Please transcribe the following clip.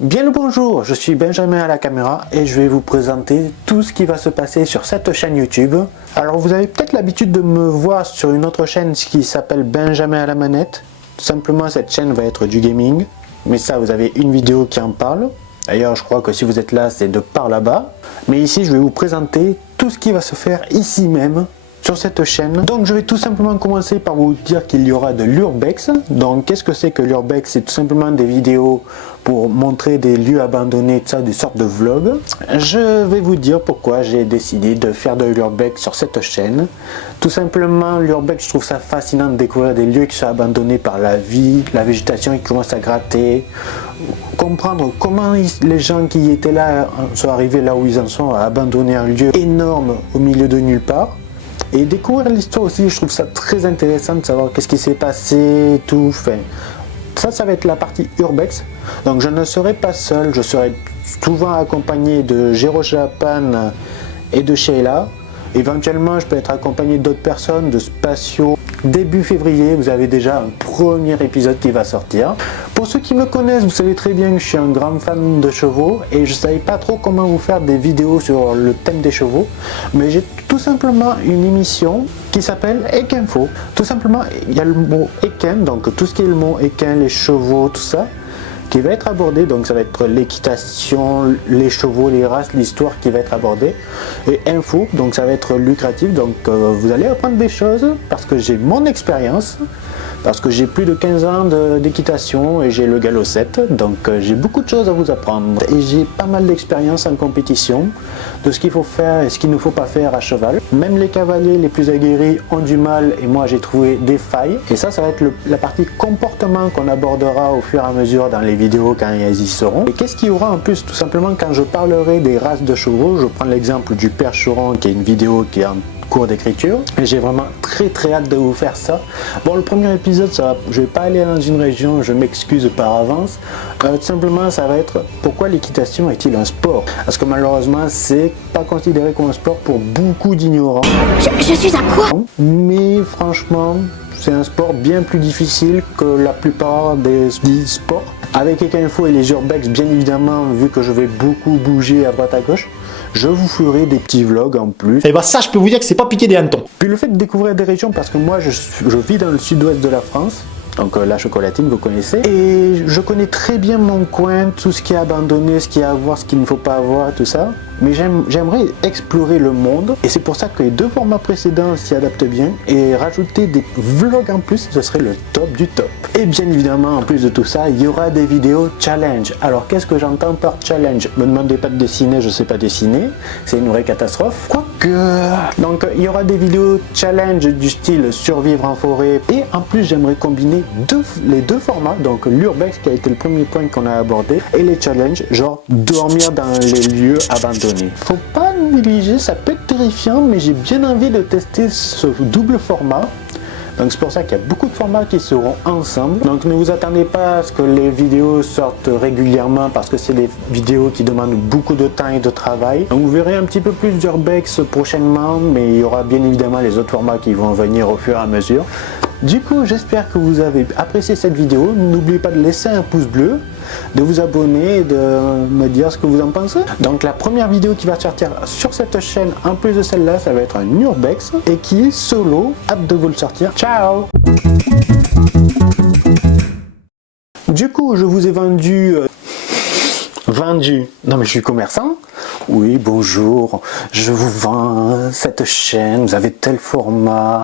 Bien le bonjour, je suis Benjamin à la caméra et je vais vous présenter tout ce qui va se passer sur cette chaîne YouTube. Alors vous avez peut-être l'habitude de me voir sur une autre chaîne qui s'appelle Benjamin à la manette. Tout simplement cette chaîne va être du gaming, mais ça vous avez une vidéo qui en parle. D'ailleurs je crois que si vous êtes là c'est de par là-bas. Mais ici je vais vous présenter tout ce qui va se faire ici même sur cette chaîne. Donc je vais tout simplement commencer par vous dire qu'il y aura de l'urbex. Donc qu'est-ce que c'est que l'urbex? C'est tout simplement des vidéos pour montrer des lieux abandonnés, tout ça, des sortes de vlogs. Je vais vous dire pourquoi j'ai décidé de faire de l'urbex sur cette chaîne. Tout simplement l'urbex, je trouve ça fascinant de découvrir des lieux qui sont abandonnés par la vie, la végétation qui commence à gratter, comprendre comment les gens qui étaient là sont arrivés là où ils en sont, à abandonner un lieu énorme au milieu de nulle part. Et découvrir l'histoire aussi, je trouve ça très intéressant de savoir qu'est-ce qui s'est passé, tout. Enfin, ça va être la partie urbex. Donc je ne serai pas seul, je serai souvent accompagné de Gero Japan et de Sheila. Éventuellement, je peux être accompagné d'autres personnes, de Spatio. Début février, vous avez déjà un premier épisode qui va sortir. Pour ceux qui me connaissent, vous savez très bien que je suis un grand fan de chevaux et je ne savais pas trop comment vous faire des vidéos sur le thème des chevaux. Mais j'ai tout simplement une émission qui s'appelle Equinfo. Tout simplement, il y a le mot équin, donc tout ce qui est le mot équin, les chevaux, tout ça, qui va être abordé. Donc ça va être l'équitation, les chevaux, les races, l'histoire qui va être abordée. Et info, donc ça va être lucratif. Donc vous allez apprendre des choses parce que j'ai mon expérience. Parce que j'ai plus de 15 ans d'équitation et j'ai le galop 7, donc j'ai beaucoup de choses à vous apprendre. Et j'ai pas mal d'expérience en compétition, de ce qu'il faut faire et ce qu'il ne faut pas faire à cheval. Même les cavaliers les plus aguerris ont du mal et moi j'ai trouvé des failles. Et ça va être la partie comportement qu'on abordera au fur et à mesure dans les vidéos quand elles y seront. Et qu'est-ce qu'il y aura en plus? Tout simplement quand je parlerai des races de chevaux, je prends l'exemple du percheron qui est une vidéo qui est en cours d'écriture et j'ai vraiment très hâte de vous faire ça. Bon, le premier épisode, je vais pas aller dans une région, je m'excuse par avance. Tout simplement ça va être pourquoi l'équitation est-il un sport? Parce que malheureusement c'est pas considéré comme un sport pour beaucoup d'ignorants. Je suis à quoi? Mais franchement c'est un sport bien plus difficile que la plupart des sports. Avec Equinfo et les urbex, bien évidemment, vu que je vais beaucoup bouger à droite à gauche, je vous ferai des petits vlogs en plus. Et bah ça, je peux vous dire que c'est pas piqué des hannetons. Puis le fait de découvrir des régions, parce que moi je vis dans le sud-ouest de la France, donc la chocolatine, vous connaissez, et je connais très bien mon coin, tout ce qui est abandonné, ce qu'il y a à voir, ce qu'il ne faut pas avoir, tout ça. Mais j'aimerais explorer le monde, et c'est pour ça que les deux formats précédents s'y adaptent bien, et rajouter des vlogs en plus, ce serait le top du top. Et bien évidemment, en plus de tout ça, il y aura des vidéos challenge. Alors qu'est-ce que j'entends par challenge? Me demandez pas de dessiner, je sais pas dessiner, c'est une vraie catastrophe. Quoique... Donc il y aura des vidéos challenge du style survivre en forêt, et en plus j'aimerais combiner les deux formats, donc l'urbex qui a été le premier point qu'on a abordé, et les challenges, genre dormir dans les lieux abandonnés. Faut pas négliger, ça peut être terrifiant, mais j'ai bien envie de tester ce double format. Donc c'est pour ça qu'il y a beaucoup de formats qui seront ensemble. Donc ne vous attendez pas à ce que les vidéos sortent régulièrement parce que c'est des vidéos qui demandent beaucoup de temps et de travail. Donc vous verrez un petit peu plus d'urbex prochainement, mais il y aura bien évidemment les autres formats qui vont venir au fur et à mesure. Du coup, j'espère que vous avez apprécié cette vidéo. N'oubliez pas de laisser un pouce bleu, de vous abonner et de me dire ce que vous en pensez. Donc la première vidéo qui va sortir sur cette chaîne, en plus de celle-là, ça va être un urbex et qui est solo. Hâte de vous le sortir. Ciao! Du coup, je vous ai vendu... Non mais je suis commerçant. Oui, bonjour. Je vous vends cette chaîne. Vous avez tel format.